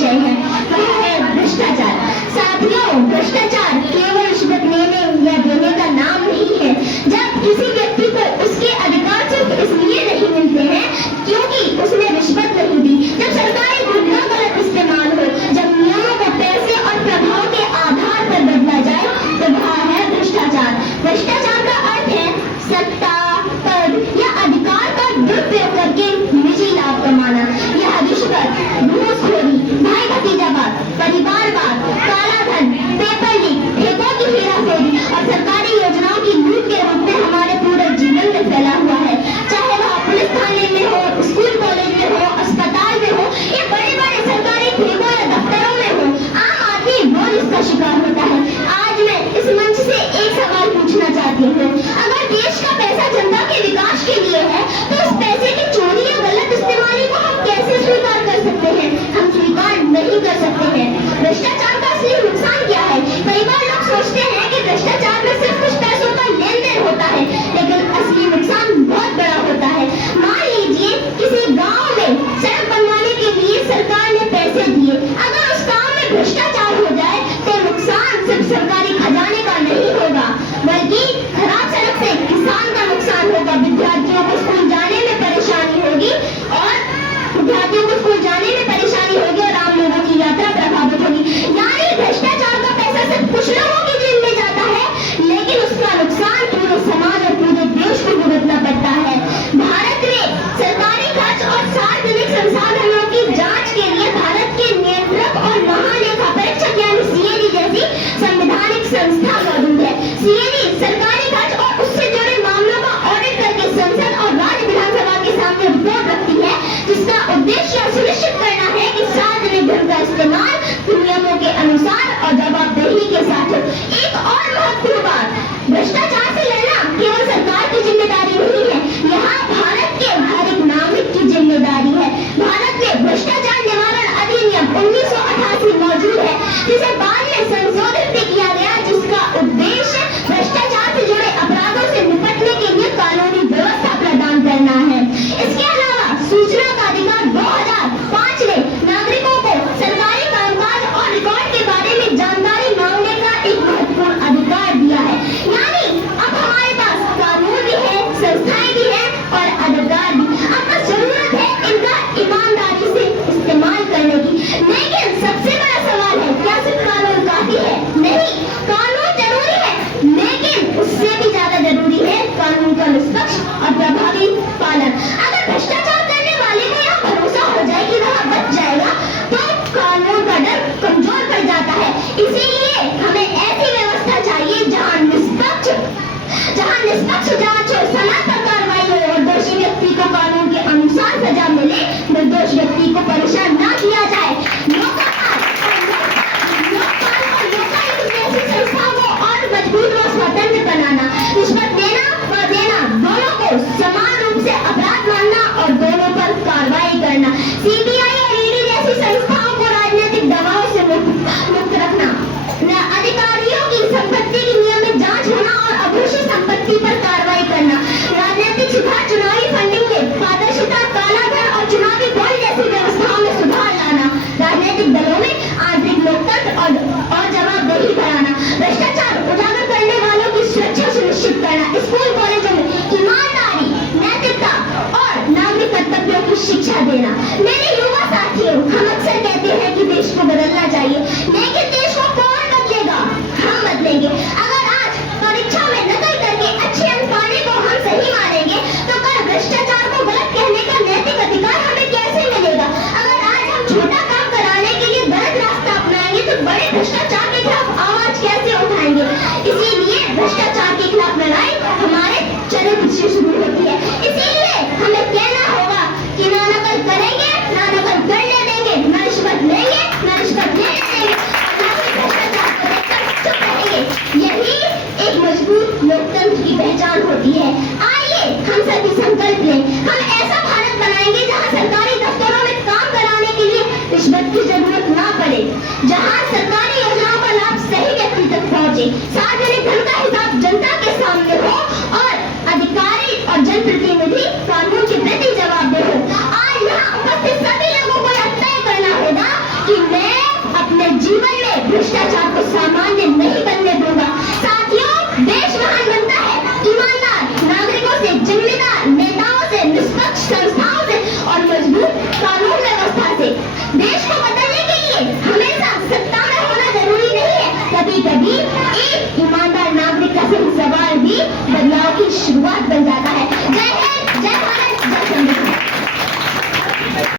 विषय है, वह है भ्रष्टाचार। साथियों, भ्रष्टाचार केवल रिश्वत लेने या देने का नाम नहीं है। जब किसी व्यक्ति को उसके अधिकार सिर्फ इसलिए नहीं मिलते हैं क्योंकि उसने रिश्वत नहीं दी, जब सरकारी धन का गलत इस्तेमाल हो, जब नियमों को पैसे और प्रभाव के आधार पर बदला जाए, तो वह है भ्रष्टाचार। भ्रष्टाचार का अर्थ है सत्ता, पद या अधिकार का दुरुपयोग करके निजी लाभ कमाना। यह रिश्वत, घूसखोरी, भाई भतीजावाद, परिवारवाद, काला धन, पेपर लीक, ठेकों की हेराफेरी और सरकारी योजनाओं की लूट के रूप में हमारे पूरे जीवन में फैला हुआ है। चाहे वह पुलिस थाने में हो, स्कूल कॉलेज में हो, अस्पताल में हो या बड़े बड़े सरकारी ठेकों या दफ्तरों में हो, आम आदमी रोज इसका शिकार होता है। आज मैं इस मंच से एक सवाल पूछना चाहती हूँ, अगर देश का पैसा जनता के विकास के लिए है तो उस पैसे की चोरी या गलत इस्तेमाल को हम कैसे स्वीकार कर सकते हैं? हम स्वीकार नहीं कर सकते हैं। भ्रष्टाचार का असली नुकसान क्या है? कई बार लोग सोचते हैं कि भ्रष्टाचार में सिर्फ कुछ पैसों का लेन देन होता है, लेकिन असली नुकसान बहुत बड़ा होता है। मान लीजिए किसी गांव में सड़क बनवाने के लिए सरकार ने पैसे दिए, अगर उस काम में भ्रष्टाचार हो जाए तो नुकसान सिर्फ सरकारी खजाने का नहीं होगा, बल्कि खराब सड़क से किसान का नुकसान होगा, विद्यार्थियों को स्कूल जाने में परेशानी होगी और आम लोगों की यात्रा प्रभावित होगी। यानी भ्रष्टाचार का पैसा सिर्फ कुछ लोगों की जेब में जाता है, लेकिन उसका नुकसान पूरे समाज और पूरे देश को भुगतना पड़ता है। भारत में सरकारी खर्च और सार्वजनिक संसाधनों की जांच के लिए भारत के नियंत्रक और महालेखा परीक्षक यानी सीएजी जैसी संवैधानिक संस्था मौजूद है। सीएजी सरकारी खर्च और उससे जुड़े मामलों का ऑडिट करके संसद और राज्य विधानसभा के सामने रिपोर्ट रखती है, जिसका उद्देश्य सुनिश्चित करना है कि सार्वजनिक धन का इस्तेमाल नियमों के अनुसार और जवाबदेही के साथ हो। एक और महत्वपूर्ण बात, भ्रष्टाचार से लड़ना केवल सरकार की जिम्मेदारी नहीं है, यहाँ भारत के हर एक नागरिक की जिम्मेदारी है। भारत में भ्रष्टाचार निवारण अधिनियम 1988 मौजूद है, जिसे बाद में संशोधित भी किया गया, जिसका उद्देश्य भ्रष्टाचार से जुड़े अपराधों से निपटने के लिए कानूनी व्यवस्था प्रदान करना है। इसके अलावा सूचना का अधिकार 2005 ने नागरिकों को सरकारी कामकाज और रिकॉर्ड के बारे में जानकारी मांगने का एक महत्वपूर्ण अधिकार दिया है। यानी अब हमारे पास कानून भी है, संस्थाएं भी है और अधिकार भी। अब बस जरूरत है इनका ईमानदारी से इस्तेमाल करने की। लेकिन सबसे बड़ा सवाल है, क्या सिर्फ कानून काफी है? नहीं, कानून जरूरी है, लेकिन उससे भी ज्यादा जरूरी है कानून का निष्पक्ष और प्रभावी पालन। अगर भ्रष्टाचार करने वाले को यह भरोसा हो जाए कि वह बच जाएगा, तो कानून का डर कमजोर पड़ जाता है। इसीलिए हमें ऐसी व्यवस्था चाहिए जहां निष्पक्ष जांच हो, समय पर कार्रवाई हो और दोषी व्यक्ति को कानून के अनुसार सजा मिले, निर्दोष व्यक्ति को परेशान न किया जाए। लोकपाल और लोकायुक्त जैसी संस्थाओं को और मजबूत व स्वतंत्र बनाना, रिश्वत देना व देना दोनों को समान रूप से अपराध मानना और दोनों पर कार्रवाई करना। सीबीआई और ईडी जैसी संस्थाओं को राजनीतिक दबाव से मुक्त रखना, अधिकारियों की संपत्ति की नियमित जांच होना और अघोषित संपत्ति पर कार्रवाई करना, राजनीतिक सुधार, चुनावी फंडिंग में पारदर्शिता, काला धन और चुनावी बॉन्ड जैसी व्यवस्थाओं में सुधार लाना, राजनीतिक दलों में आंतरिक लोकतंत्र और जवाबदेही बढ़ाना, भ्रष्टाचार उजागर करने वालों की सुरक्षा सुनिश्चित करना, स्कूल कॉलेजों में ईमानदारी, नैतिकता और नागरिक कर्तव्यों की शिक्षा देना। मेरे युवा साथियों, हम अक्सर कहते हैं कि देश को बदलना चाहिए, लेकिन देश को कौन बदलेगा? हम बदलेंगे। अगर आज परीक्षा में नकल करके अच्छे अंक पाने को हम सही मानेंगे, तो कल भ्रष्टाचार को गलत कहने का नैतिक अधिकार हमें कैसे मिलेगा? अगर आज हम छोटा काम कराने के लिए गलत रास्ता अपनाएंगे, तो बड़े भ्रष्टाचार के खिलाफ आवाज कैसे उठाएंगे? इसीलिए भ्रष्टाचार के खिलाफ लड़ाई हमारे चरित्र से शुरू होती है। इसीलिए हमें कहना होगा कि ना नकल करेंगे, ना हमेशा सत्ता में होना जरूरी नहीं है, कभी कभी एक